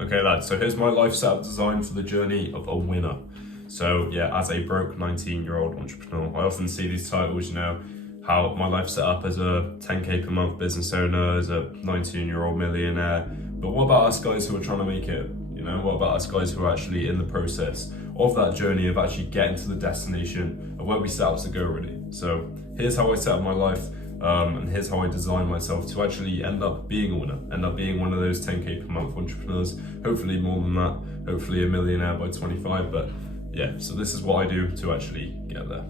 Okay lads, so here's my life setup design for the journey of a winner. So yeah, as a broke 19-year-old entrepreneur, I often see these titles, you know, how my life set up as a 10k per month business owner, as a 19-year-old millionaire. But what about us guys who are trying to make it? You know, what about us guys who are actually in the process of that journey of actually getting to the destination of where we set out to go really? So here's how I set up my life. And here's how I design myself to actually end up being a winner, end up being one of those 10k per month entrepreneurs, hopefully more than that, hopefully a millionaire by 25. But yeah, so this is what I do to actually get there.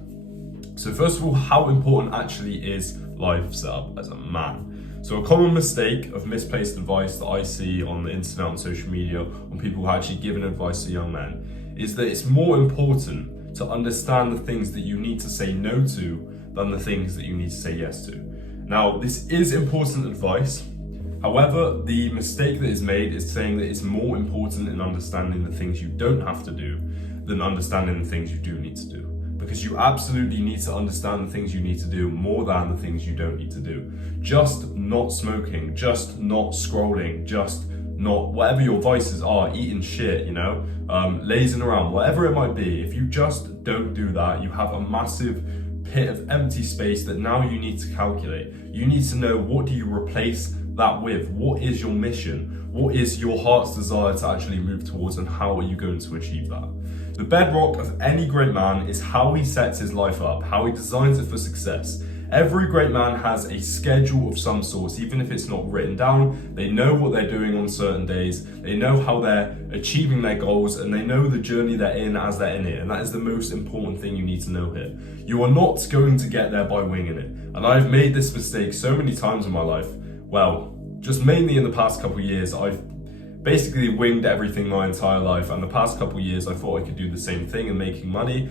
So first of all, how important actually is life setup as a man? So a common mistake of misplaced advice that I see on the internet, on social media, on people who are actually giving advice to young men, is that it's more important to understand the things that you need to say no to than the things that you need to say yes to. Now, this is important advice. However, the mistake that is made is saying that it's more important in understanding the things you don't have to do than understanding the things you do need to do. Because you absolutely need to understand the things you need to do more than the things you don't need to do. Just not smoking, just not scrolling, just not, whatever your vices are, eating shit, you know, lazing around, whatever it might be. If you just don't do that, you have a massive pit of empty space that now you need to calculate. You need to know, what do you replace that with? What is your mission? What is your heart's desire to actually move towards, and how are you going to achieve that? The bedrock of any great man is how he sets his life up, how he designs it for success. Every great man has a schedule of some sort, even if it's not written down. They know what they're doing on certain days, they know how they're achieving their goals, and they know the journey they're in as they're in it. And that is the most important thing you need to know here. You are not going to get there by winging it. And I've made this mistake so many times in my life. Well, just mainly in the past couple of years, I've basically winged everything my entire life, and the past couple of years I thought I could do the same thing in making money.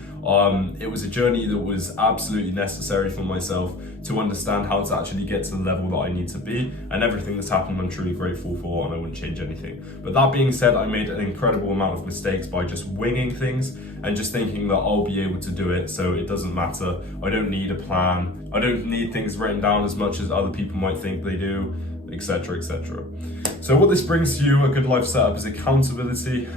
It was a journey that was absolutely necessary for myself to understand how to actually get to the level that I need to be, and everything that's happened I'm truly grateful for, and I wouldn't change anything. But that being said, I made an incredible amount of mistakes by just winging things and just thinking that I'll be able to do it, so it doesn't matter. I don't need a plan. I don't need things written down as much as other people might think they do, etc, etc. So what this brings to you, a good life setup, is accountability.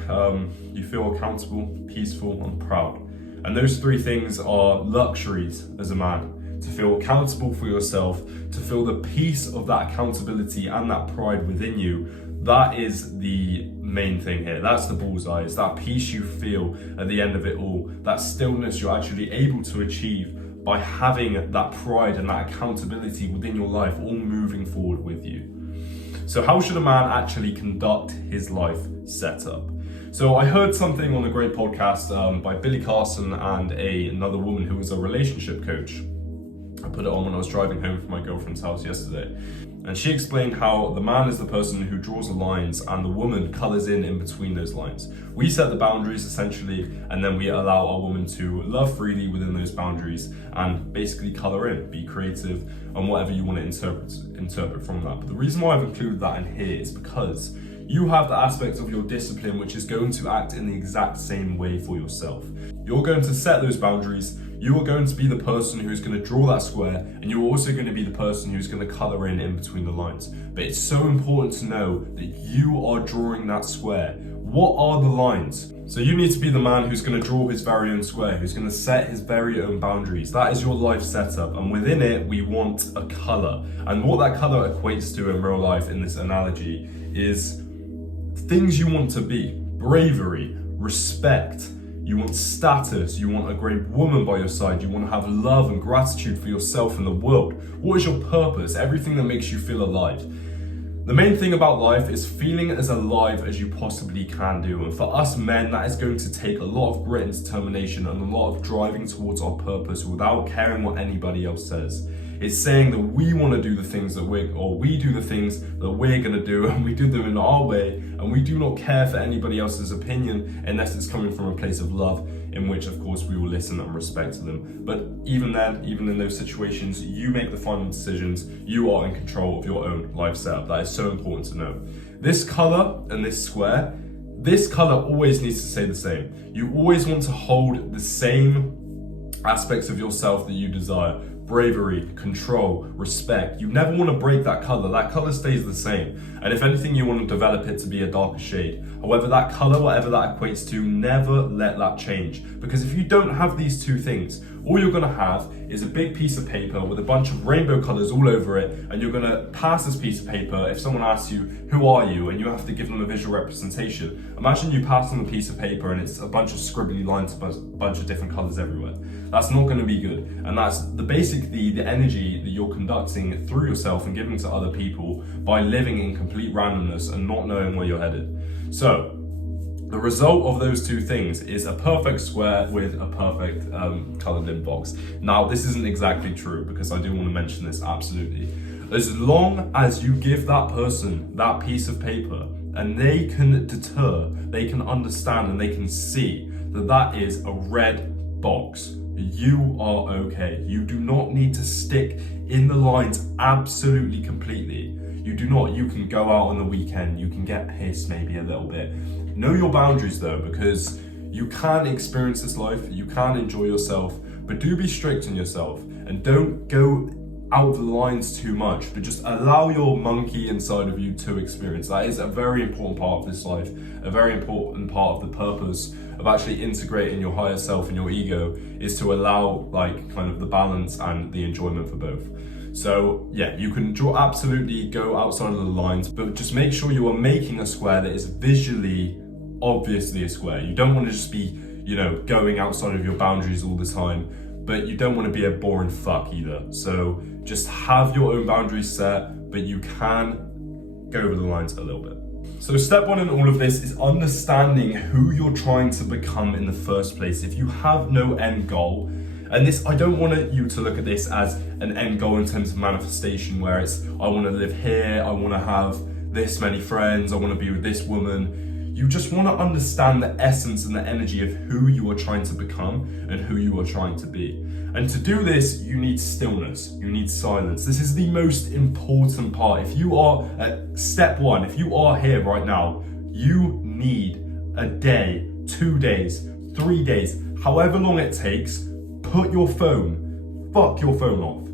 You feel accountable, peaceful, and proud. And those three things are luxuries as a man. To feel accountable for yourself, to feel the peace of that accountability and that pride within you, that is the main thing here. That's the bullseye. It's that peace you feel at the end of it all, that stillness you're actually able to achieve by having that pride and that accountability within your life all moving forward with you. So how should a man actually conduct his life setup? So I heard something on a great podcast by Billy Carson and another woman who was a relationship coach. I put it on when I was driving home from my girlfriend's house yesterday. And she explained how the man is the person who draws the lines and the woman colours in between those lines. We set the boundaries essentially, and then we allow our woman to love freely within those boundaries and basically colour in, be creative, and whatever you want to interpret from that. But the reason why I've included that in here is because you have the aspect of your discipline which is going to act in the exact same way for yourself. You're going to set those boundaries. You are going to be the person who's going to draw that square, and you're also going to be the person who's going to colour in between the lines. But it's so important to know that you are drawing that square. What are the lines? So you need to be the man who's going to draw his very own square, who's going to set his very own boundaries. That is your life setup, and within it we want a colour. And what that colour equates to in real life in this analogy is things you want to be: bravery, respect. You want status, you want a great woman by your side, you want to have love and gratitude for yourself and the world. What is your purpose? Everything that makes you feel alive. The main thing about life is feeling as alive as you possibly can do. And for us men, that is going to take a lot of grit and determination and a lot of driving towards our purpose without caring what anybody else says. It's saying that we want to do the things that we do the things that we're going to do, and we do them in our way, and we do not care for anybody else's opinion unless it's coming from a place of love, in which of course we will listen and respect to them. But even then, even in those situations, you make the final decisions. You are in control of your own life setup. That is so important to know. This color and this square, this color always needs to stay the same. You always want to hold the same aspects of yourself that you desire, bravery, control, respect. You never want to break that color. That color stays the same. And if anything, you want to develop it to be a darker shade. However, that color, whatever that equates to, never let that change. Because if you don't have these two things, all you're gonna have is a big piece of paper with a bunch of rainbow colors all over it, and you're gonna pass this piece of paper. If someone asks you, who are you? And you have to give them a visual representation. Imagine you pass them a piece of paper and it's a bunch of scribbly lines, a bunch of different colors everywhere. That's not gonna be good. And that's the energy that you're conducting through yourself and giving to other people by living in complete randomness and not knowing where you're headed. So, the result of those two things is a perfect square with a perfect colored in box. Now, this isn't exactly true because I do want to mention this absolutely. As long as you give that person that piece of paper and they can they can understand and they can see that that is a red box, you are okay. You do not need to stick in the lines absolutely completely. You do not. You can go out on the weekend. You can get pissed maybe a little bit. Know your boundaries though, because you can experience this life, you can enjoy yourself, but do be strict on yourself and don't go out of the lines too much, but just allow your monkey inside of you to experience. That is a very important part of this life, a very important part of the purpose of actually integrating your higher self and your ego is to allow like kind of the balance and the enjoyment for both. So yeah, you can absolutely go outside of the lines, but just make sure you are making a square that is visually obviously a square. You don't want to just be, going outside of your boundaries all the time, but you don't want to be a boring fuck either. So just have your own boundaries set, but you can go over the lines a little bit. So step one in all of this is understanding who you're trying to become in the first place. If you have no end goal, and this, I don't want you to look at this as an end goal in terms of manifestation, where it's, I want to live here, I want to have this many friends, I want to be with this woman. You just want to understand the essence and the energy of who you are trying to become and who you are trying to be. And to do this, you need stillness, you need silence. This is the most important part. If you are at step one, if you are here right now, you need a day, 2 days, 3 days, however long it takes. Fuck your phone off,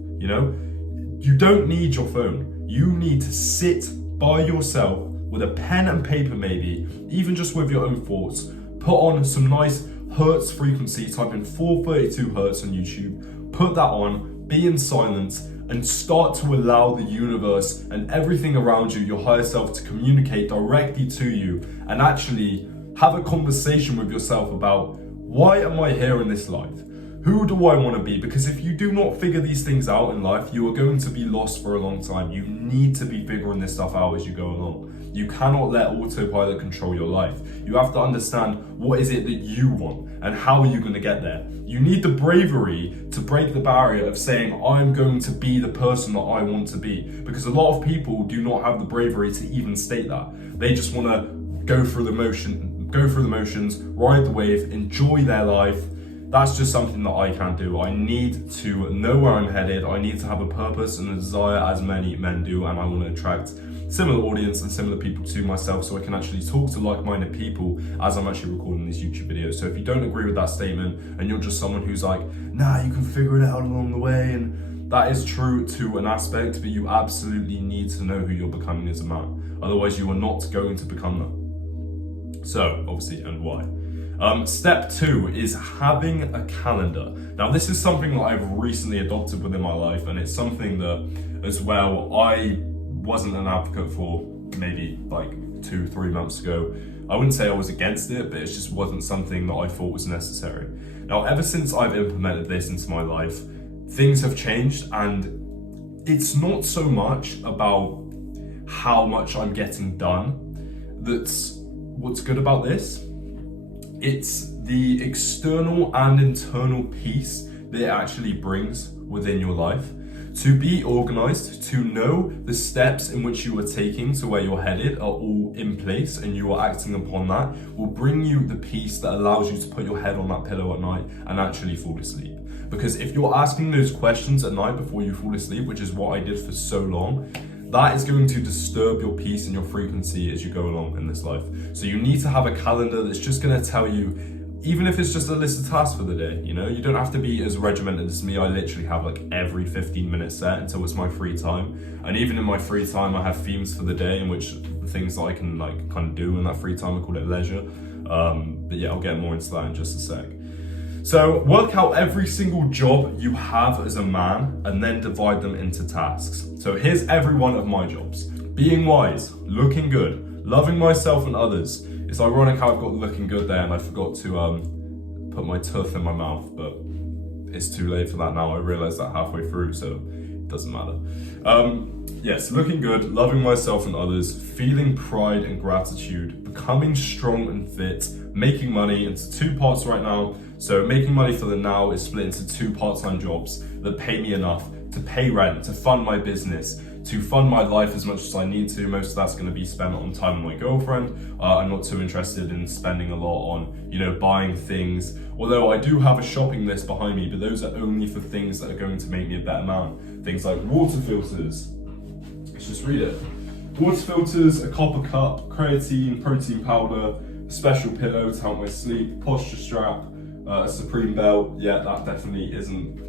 You don't need your phone. You need to sit by yourself with a pen and paper maybe, even just with your own thoughts. Put on some nice hertz frequency, type in 432 hertz on YouTube, put that on, be in silence, and start to allow the universe and everything around you, your higher self, to communicate directly to you and actually have a conversation with yourself about, why am I here in this life? Who do I want to be? Because if you do not figure these things out in life, you are going to be lost for a long time. You need to be figuring this stuff out as you go along. You cannot let autopilot control your life. You have to understand what is it that you want and how are you going to get there. You need the bravery to break the barrier of saying, I'm going to be the person that I want to be. Because a lot of people do not have the bravery to even state that. They just want to go through the motions, ride the wave, enjoy their life. That's just something that I can't do. I need to know where I'm headed. I need to have a purpose and a desire, as many men do, and I want to attract similar audience and similar people to myself so I can actually talk to like-minded people as I'm actually recording these YouTube videos. So if you don't agree with that statement and you're just someone who's like, nah, you can figure it out along the way, and that is true to an aspect, but you absolutely need to know who you're becoming as a man. Otherwise, you are not going to become that. So, obviously, and why? Step 2 is having a calendar. Now, this is something that I've recently adopted within my life, and it's something that, as well, I wasn't an advocate for maybe like 2-3 months ago. I wouldn't say I was against it, but it just wasn't something that I thought was necessary. Now, ever since I've implemented this into my life, things have changed, and it's not so much about how much I'm getting done. That's what's good about this. It's the external and internal peace that it actually brings within your life. To be organized, to know the steps in which you are taking to where you're headed are all in place and you are acting upon that, will bring you the peace that allows you to put your head on that pillow at night and actually fall asleep. Because if you're asking those questions at night before you fall asleep, which is what I did for so long, that is going to disturb your peace and your frequency as you go along in this life. So you need to have a calendar that's just going to tell you even if it's just a list of tasks for the day, you know, you don't have to be as regimented as me. I literally have like every 15 minutes set until it's my free time. And even in my free time, I have themes for the day in which the things that I can like kind of do in that free time, I call it leisure. But yeah, I'll get more into that in just a sec. So work out every single job you have as a man and then divide them into tasks. So here's every one of my jobs. Being wise, looking good, loving myself and others. It's ironic how I've got looking good there and I forgot to put my tooth in my mouth, but it's too late for that now. I realized that halfway through, so it doesn't matter. Yes, looking good, loving myself and others, feeling pride and gratitude, becoming strong and fit, making money into 2 parts right now. So making money for the now is split into 2 part-time jobs that pay me enough to pay rent, to fund my business, to fund my life as much as I need to. Most of that's going to be spent on time with my girlfriend. I'm not too interested in spending a lot on, you know, buying things. Although I do have a shopping list behind me, but those are only for things that are going to make me a better man. Things like water filters. Let's just read it. Water filters, a copper cup, creatine, protein powder, a special pillow to help my sleep, posture strap, a Supreme belt. Yeah, that definitely isn't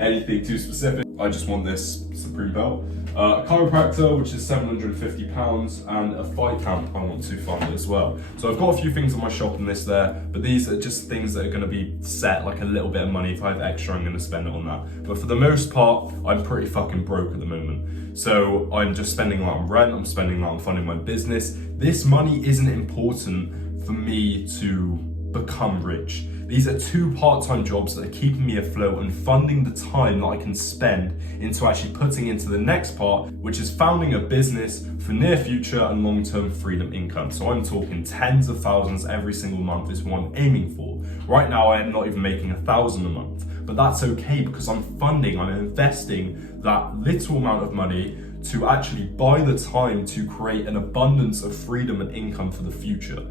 anything too specific. I just want this Supreme belt. A chiropractor, which is £750, and a fight camp I want to fund as well. So I've got a few things on my shopping list there, but these are just things that are going to be set, like a little bit of money. If I have extra, I'm going to spend it on that. But for the most part, I'm pretty fucking broke at the moment. So I'm just spending a lot on rent, I'm spending a lot on funding my business. This money isn't important for me to become rich. These are 2 part-time jobs that are keeping me afloat and funding the time that I can spend into actually putting into the next part, which is founding a business for near future and long-term freedom income. So I'm talking tens of thousands every single month is what I'm aiming for. Right now, I am not even making 1,000 a month, but that's okay because I'm investing that little amount of money to actually buy the time to create an abundance of freedom and income for the future.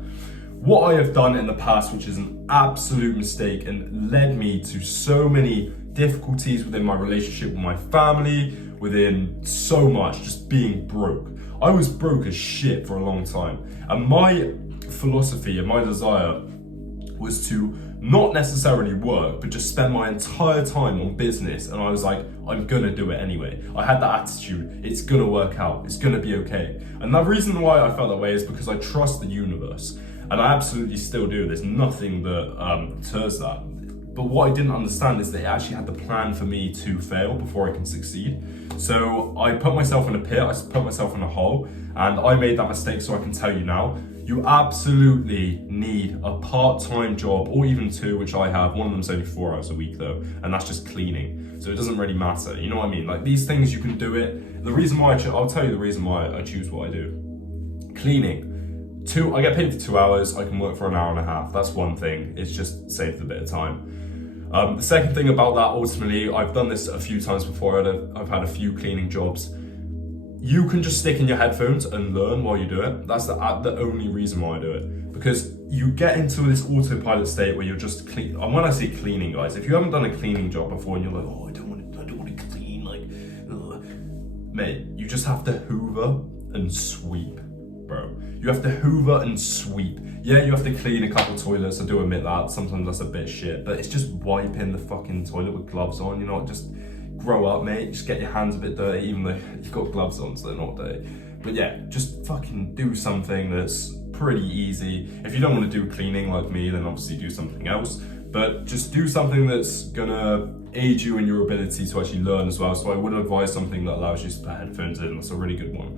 What I have done in the past, which is an absolute mistake and led me to so many difficulties within my relationship with my family, within so much, just being broke. I was broke as shit for a long time. And my philosophy and my desire was to not necessarily work, but just spend my entire time on business. And I was like, I'm gonna do it anyway. I had that attitude, it's gonna work out, it's gonna be okay. And the reason why I felt that way is because I trust the universe. And I absolutely still do. There's nothing that deters that. But what I didn't understand is that it actually had the plan for me to fail before I can succeed. So I put myself in a pit, I put myself in a hole, and I made that mistake. So I can tell you now, you absolutely need a part-time job, or even 2, which I have. One of them's only 4 hours a week though, and that's just cleaning. So it doesn't really matter, you know what I mean? Like these things, you can do it. The reason why I'll tell you the reason why I choose what I do. Cleaning. I get paid for 2 hours, I can work for an hour and a half. That's one thing, it's just saves a bit of time. The second thing about that, ultimately, I've done this a few times before, I've had a few cleaning jobs. You can just stick in your headphones and learn while you do it. That's the only reason why I do it. Because you get into this autopilot state where you're just clean. And when I say cleaning, guys, if you haven't done a cleaning job before and you're like, oh, I don't want to clean, like, ugh. Mate, you just have to hoover and sweep. Bro, you have to hoover and sweep. Yeah, you have to clean a couple toilets, I do admit that. Sometimes that's a bit shit, but it's just wiping the fucking toilet with gloves on, you know, just grow up, mate. Just get your hands a bit dirty, even though you've got gloves on, so they're not dirty. But yeah, just fucking do something that's pretty easy. If you don't want to do cleaning like me, then obviously do something else. But just do something that's gonna aid you in your ability to actually learn as well. So I would advise something that allows you to put headphones in. That's a really good one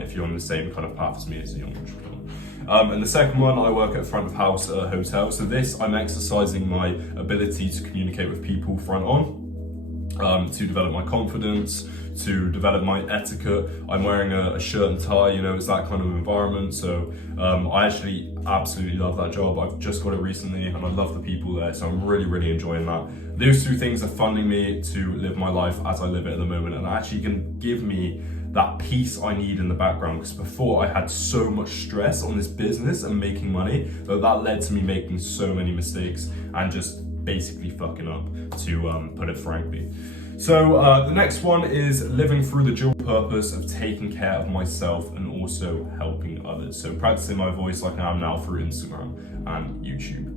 if you're on the same kind of path as me as a young entrepreneur. And the second one, I work at front of house at a hotel. So this, I'm exercising my ability to communicate with people front on, to develop my confidence, to develop my etiquette. I'm wearing a shirt and tie, you know, it's that kind of environment. So I actually absolutely love that job. I've just got it recently and I love the people there. So I'm really, really enjoying that. Those 2 things are funding me to live my life as I live it at the moment, and actually can give me that peace I need in the background, because before I had so much stress on this business and making money that led to me making so many mistakes and just basically fucking up, to put it frankly. So the next one is living through the dual purpose of taking care of myself and also helping others. So practicing my voice like I am now through Instagram and YouTube.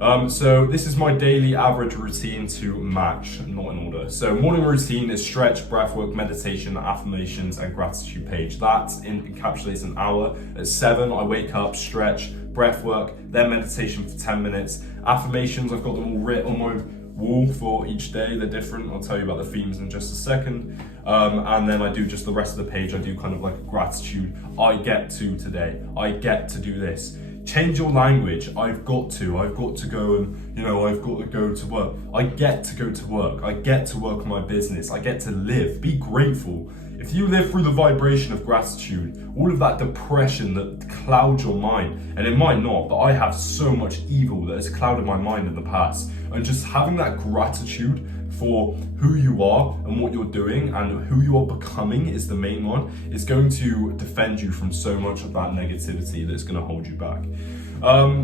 So this is my daily average routine to match, not in order. So morning routine is stretch, breathwork, meditation, affirmations, and gratitude page. That encapsulates an hour. At 7, I wake up, stretch, breathwork, then meditation for 10 minutes. Affirmations, I've got them all written on my wall for each day. They're different. I'll tell you about the themes in just a second. And then I do just the rest of the page. I do kind of like a gratitude. I get to today. I get to do this. Change your language. I've got to go and, I've got to go to work. I get to go to work. I get to work on my business. I get to live. Be grateful. If you live through the vibration of gratitude, all of that depression that clouds your mind, and it might not, but I have so much evil that has clouded my mind in the past, and just having that gratitude for who you are and what you're doing and who you are becoming is the main one. It's going to defend you from so much of that negativity that's going to hold you back.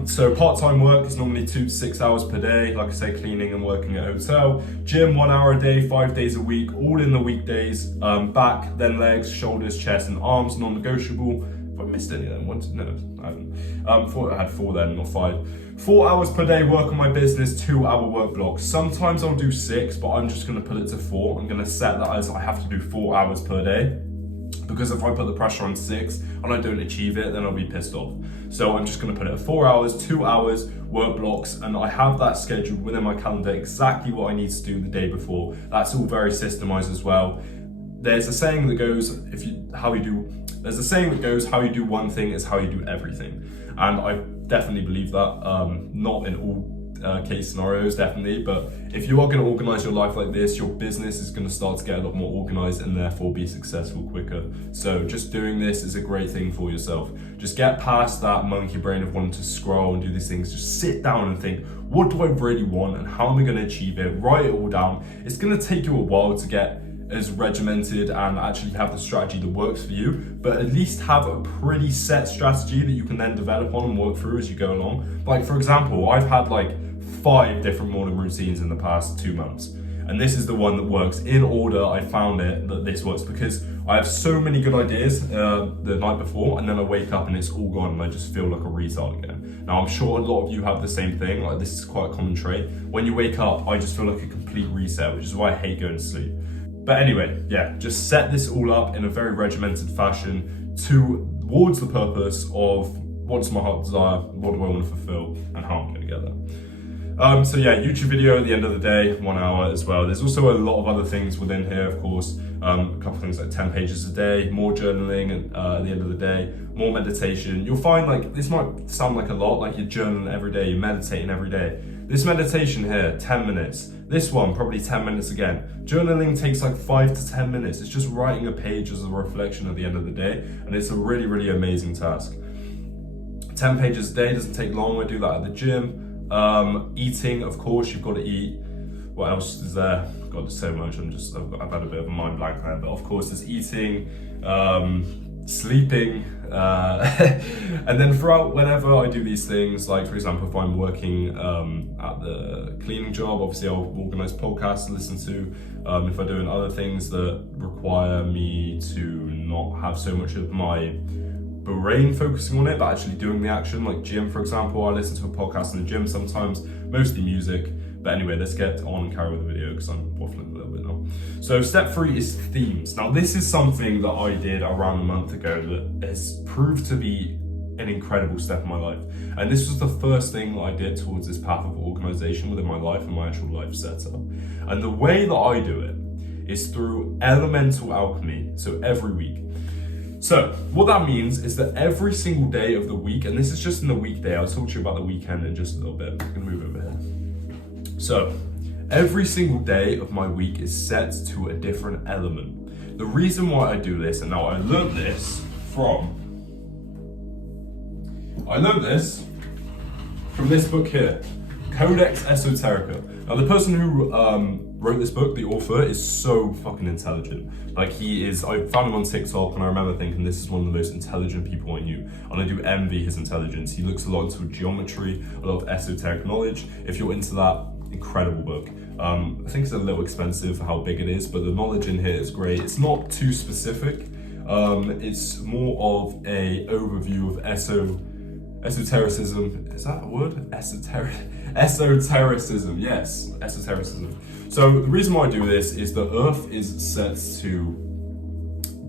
So part-time work is normally 2 to 6 hours per day. Like I say, cleaning and working at a hotel. Gym 1 hour a day, 5 days a week, all in the weekdays. Back, then legs, shoulders, chest, and arms, non-negotiable. Have I missed any of them? No, I haven't. Thought I had 4 then, not 5. 4 hours per day work on my business, 2 hour work blocks. Sometimes I'll do 6, but I'm just gonna put it to 4. I'm gonna set that as I have to do 4 hours per day. Because if I put the pressure on 6 and I don't achieve it, then I'll be pissed off. So I'm just gonna put it at 4 hours, 2 hours, work blocks, and I have that scheduled within my calendar, exactly what I need to do the day before. That's all very systemized as well. There's a saying that goes, how you do one thing is how you do everything. And I definitely believe that, not in all case scenarios, definitely, but if you are going to organize your life like this, your business is going to start to get a lot more organized and therefore be successful quicker. So just doing this is a great thing for yourself. Just get past that monkey brain of wanting to scroll and do these things. Just sit down and think, what do I really want and how am I going to achieve it? Write it all down. It's going to take you a while to get as regimented and actually have the strategy that works for you, but at least have a pretty set strategy that you can then develop on and work through as you go along. Like for example, I've had like 5 different morning routines in the past 2 months, and this is the one that works in order. I found it that this works because I have so many good ideas the night before, and then I wake up and it's all gone and I just feel like a retard again. Now I'm sure a lot of you have the same thing, like this is quite a common trait. When you wake up, I just feel like a complete reset, which is why I hate going to sleep. But anyway, yeah, just set this all up in a very regimented fashion towards the purpose of what does my heart desire, what do I want to fulfill, and how I'm going to get there. So yeah, YouTube video at the end of the day, 1 hour as well. There's also a lot of other things within here, of course. A couple things like 10 pages a day, more journaling at the end of the day, more meditation. You'll find like, this might sound like a lot, like you're journaling every day, you're meditating every day. This meditation here, 10 minutes. This one, probably 10 minutes again. Journaling takes like 5 to 10 minutes. It's just writing a page as a reflection at the end of the day. And it's a really, really amazing task. 10 pages a day doesn't take long. I do that at the gym. Eating, of course, you've got to eat. What else is there? God, there's so much. I've had a bit of a mind blank there. But of course, there's eating, sleeping, and then throughout whenever I do these things, like for example, if I'm working at the cleaning job, obviously I'll organize podcasts to listen to. If I'm doing other things that require me to not have so much of my brain focusing on it, but actually doing the action, like gym, for example, I listen to a podcast in the gym sometimes, mostly music. But anyway, let's get on and carry with the video because I'm waffling a little bit now. So step 3 is themes. Now this is something that I did around a month ago that has proved to be an incredible step in my life. And this was the first thing that I did towards this path of organization within my life and my actual life setup. And the way that I do it is through elemental alchemy, so every week. So what that means is that every single day of the week, and this is just in the weekday, I'll talk to you about the weekend in just a little bit. I'm gonna move over here. So every single day of my week is set to a different element. The reason why I do this, and now I learned this from this book here, Codex Esoterica. Now the person who wrote this book, the author, is so fucking intelligent. Like he is, I found him on TikTok and I remember thinking this is one of the most intelligent people I knew. And I do envy his intelligence. He looks a lot into geometry, a lot of esoteric knowledge. If you're into that, incredible book. I think it's a little expensive for how big it is, but the knowledge in here is great. It's not too specific. It's more of a overview of Esotericism, is that a word? Esotericism, yes, esotericism. So the reason why I do this is the earth is set to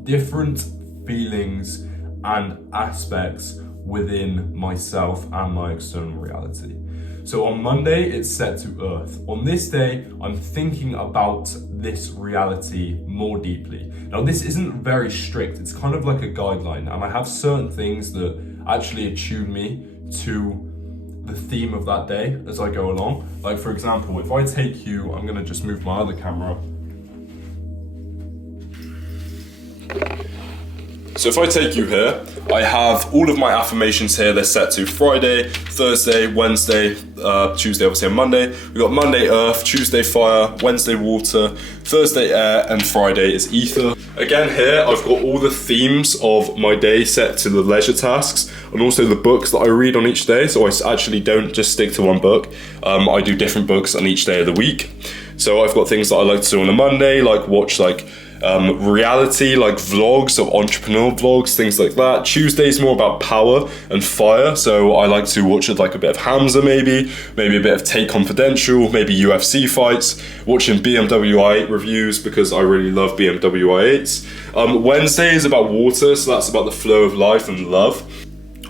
different feelings and aspects within myself and my external reality. So on Monday, it's set to earth. On this day, I'm thinking about this reality more deeply. Now, this isn't very strict. It's kind of like a guideline, and I have certain things that actually attune me to the theme of that day as I go along. Like, for example, if I take you, I'm gonna just move my other camera. So if I take you here, I have all of my affirmations here. They're set to Friday, Thursday, Wednesday, Tuesday, obviously, and Monday. We've got Monday, earth, Tuesday, fire, Wednesday, water, Thursday, air, and Friday is ether. Again, here, I've got all the themes of my day set to the leisure tasks and also the books that I read on each day. So I actually don't just stick to one book. I do different books on each day of the week. So I've got things that I like to do on a Monday, like watch reality, like vlogs or entrepreneur vlogs, things like that. Tuesday's more about power and fire, so I like to watch it like a bit of Hamza, maybe a bit of Take Confidential, maybe UFC fights, watching BMW i8 reviews because I really love BMW i8s. Wednesday is about water, so that's about the flow of life and love.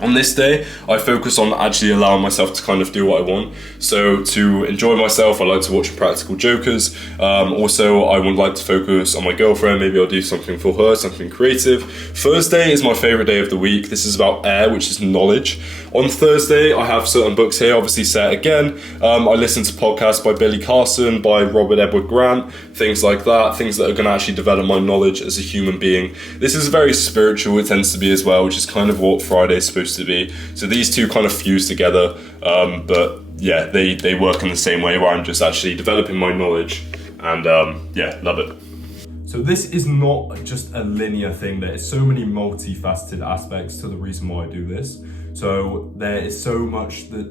On this day, I focus on actually allowing myself to kind of do what I want. So to enjoy myself, I like to watch Practical Jokers. Also, I would like to focus on my girlfriend. Maybe I'll do something for her, something creative. Thursday is my favorite day of the week. This is about air, which is knowledge. On Thursday, I have certain books here, obviously set again. I listen to podcasts by Billy Carson, by Robert Edward Grant, things like that, things that are going to actually develop my knowledge as a human being. This is very spiritual, it tends to be as well, which is kind of what Friday is supposed to be. So these two kind of fuse together, but yeah, they work in the same way where I'm just actually developing my knowledge and yeah, love it. So this is not just a linear thing. There is so many multifaceted aspects to the reason why I do this. So there is so much that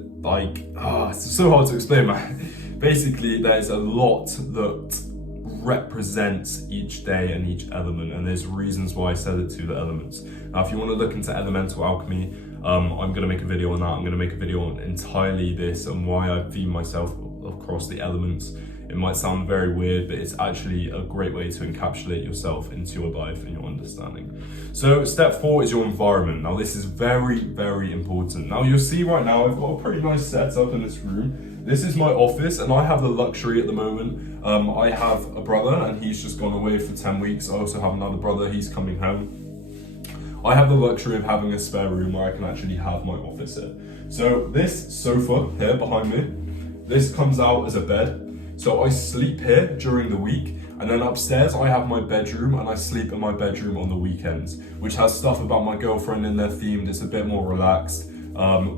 it's so hard to explain, man. Basically, there's a lot that represents each day and each element, and there's reasons why I set it to the elements. Now, if you want to look into elemental alchemy, I'm going to make a video on that. I'm going to make a video on entirely this and why I feed myself across the elements. It might sound very weird, but it's actually a great way to encapsulate yourself into your life and your understanding. So step 4 is your environment. Now this is very, very important. Now you'll see right now, I've got a pretty nice setup in this room. This is my office and I have the luxury at the moment. I have a brother and he's just gone away for 10 weeks. I also have another brother, he's coming home. I have the luxury of having a spare room where I can actually have my office here. So this sofa here behind me, this comes out as a bed. So I sleep here during the week, and then upstairs I have my bedroom and I sleep in my bedroom on the weekends, which has stuff about my girlfriend in there themed. It's a bit more relaxed.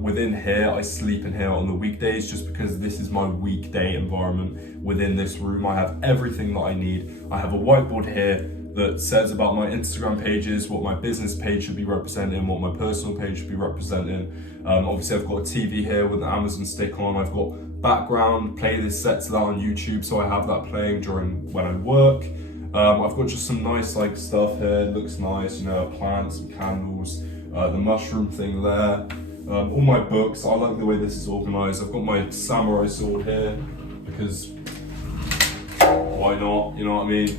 Within here, I sleep in here on the weekdays just because this is my weekday environment. Within this room, I have everything that I need. I have a whiteboard here that says about my Instagram pages, what my business page should be representing, what my personal page should be representing. Obviously, I've got a TV here with an Amazon stick on. I've got background playlist set to that on YouTube, so I have that playing during when I work. I've got just some nice stuff here. It looks nice, plants and candles, the mushroom thing there. All my books. I like the way this is organized. I've got my samurai sword here because why not? You know what I mean?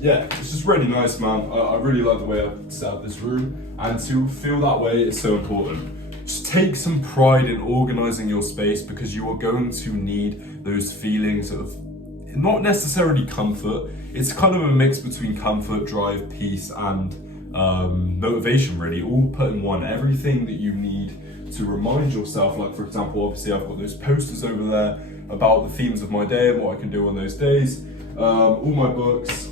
Yeah, it's just really nice, man. I really like the way I've set up this room, and to feel that way is so important. Just take some pride in organizing your space because you are going to need those feelings of not necessarily comfort. It's kind of a mix between comfort, drive, peace, and motivation, really, all put in one. Everything that you need to remind yourself, like for example, obviously I've got those posters over there about the themes of my day and what I can do on those days. All my books,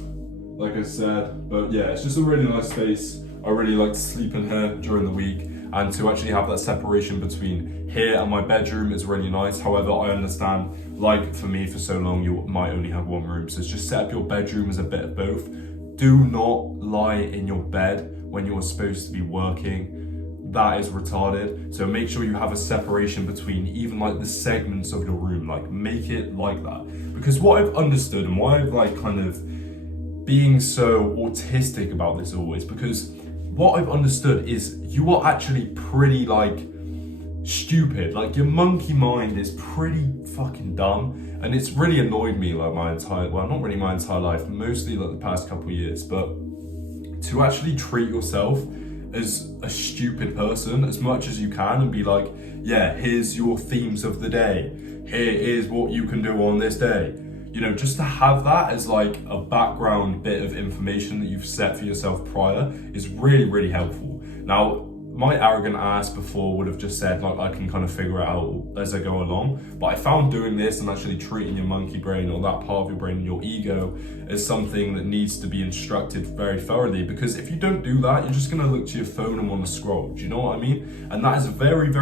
like I said, but yeah, it's just a really nice space. I really like to sleep in here during the week, and to actually have that separation between here and my bedroom is really nice. However, I understand, like for me for so long, you might only have one room, so just set up your bedroom as a bit of both. Do not lie in your bed when you're supposed to be working. That is retarded. So make sure you have a separation between even the segments of your room. Make it like that. Because what I've understood and why I've kind of being so autistic about this always, because what I've understood is you are actually pretty like stupid. Like your monkey mind is pretty fucking dumb, and it's really annoyed me like not really my entire life, mostly like the past couple of years, but to actually treat yourself as a stupid person as much as you can and be like, yeah, here's your themes of the day, here is what you can do on this day. You know, just to have that as like a background bit of information that you've set for yourself prior is really, really helpful. Now, my arrogant ass before would have just said like I can kind of figure it out as I go along, but I found doing this and actually treating your monkey brain or that part of your brain, your ego, as something that needs to be instructed very thoroughly, because if you don't do that, you're just going to look to your phone and want to scroll. Do you know what I mean? And that is very,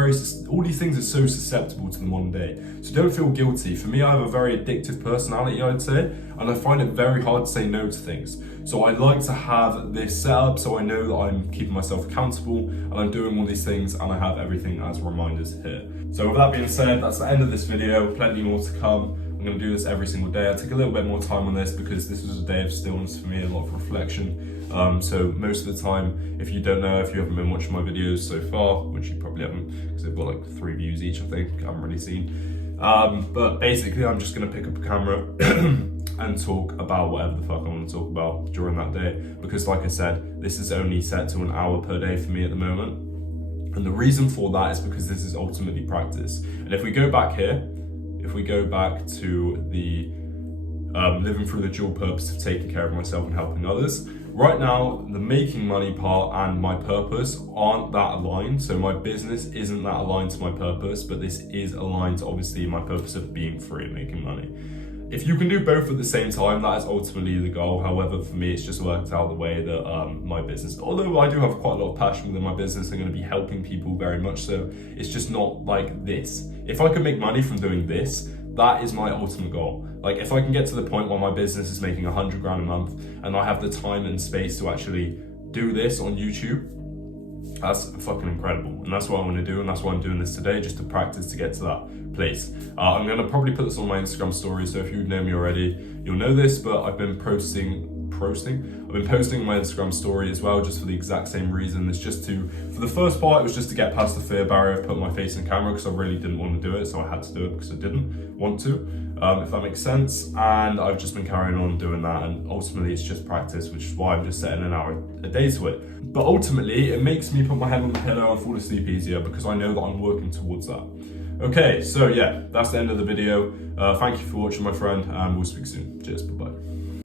all these things are so susceptible to the modern day, so don't feel guilty. For me, I have a very addictive personality, I'd say, and I find it very hard to say no to things. So I like to have this set up so I know that I'm keeping myself accountable and I'm doing all these things, and I have everything as reminders here. So with that being said, that's the end of this video. Plenty more to come. I'm going to do this every single day. I took a little bit more time on this because this was a day of stillness for me, a lot of reflection. So most of the time, if you don't know, if you haven't been watching my videos so far, which you probably haven't because they've got like 3 views each, I think, I haven't really seen. But basically I'm just going to pick up a camera and talk about whatever the fuck I want to talk about during that day, because like I said, this is only set to an hour per day for me at the moment, and the reason for that is because this is ultimately practice. And if we go back here, if we go back to the living through the dual purpose of taking care of myself and helping others, right now the making money part and my purpose aren't that aligned. So my business isn't that aligned to my purpose, but this is aligned to obviously my purpose of being free and making money. If you can do both at the same time, that is ultimately the goal. However, for me, it's just worked out the way that my business, although I do have quite a lot of passion within my business, I'm going to be helping people very much so. It's just not like this. If I could make money from doing this, that is my ultimate goal. Like if I can get to the point where my business is making 100 grand a month and I have the time and space to actually do this on YouTube, that's fucking incredible. And that's what I want to do, and that's why I'm doing this today, just to practice to get to that place. I'm going to probably put this on my Instagram story, so if you know me already, you'll know this, but I've been posting on my Instagram story as well, just for the exact same reason. It's just for the first part, it was just to get past the fear barrier of putting my face in camera, because I really didn't want to do it, so I had to do it because I didn't want to, if that makes sense. And I've just been carrying on doing that, and ultimately it's just practice, which is why I'm just setting an hour a day to it. But ultimately, it makes me put my head on the pillow and fall asleep easier, because I know that I'm working towards that. Okay, so yeah, that's the end of the video. Thank you for watching, my friend, and we'll speak soon. Cheers, bye-bye.